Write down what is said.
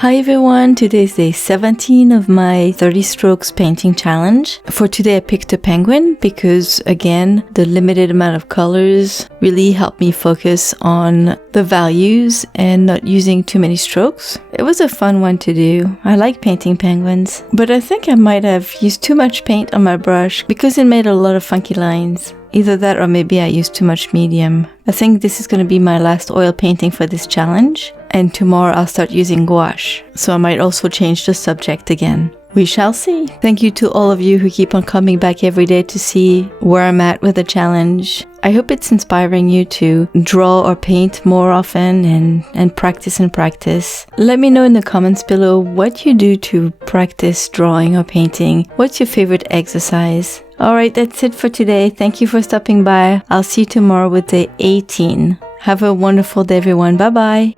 Hi everyone, today is day 17 of my 30 strokes painting challenge. For today I picked a penguin because again, the limited amount of colors really helped me focus on the values and not using too many strokes. It was a fun one to do. I like painting penguins, but I think I might have used too much paint on my brush because it made a lot of funky lines. Either that or maybe I used too much medium. I think this is going to be my last oil painting for this challenge, and tomorrow I'll start using gouache, so I might also change the subject again. We shall see. Thank you to all of you who keep on coming back every day to see where I'm at with the challenge. I hope it's inspiring you to draw or paint more often and practice and practice. Let me know in the comments below what you do to practice drawing or painting. What's your favorite exercise? Alright, that's it for today. Thank you for stopping by. I'll see you tomorrow with day 18. Have a wonderful day everyone. Bye bye.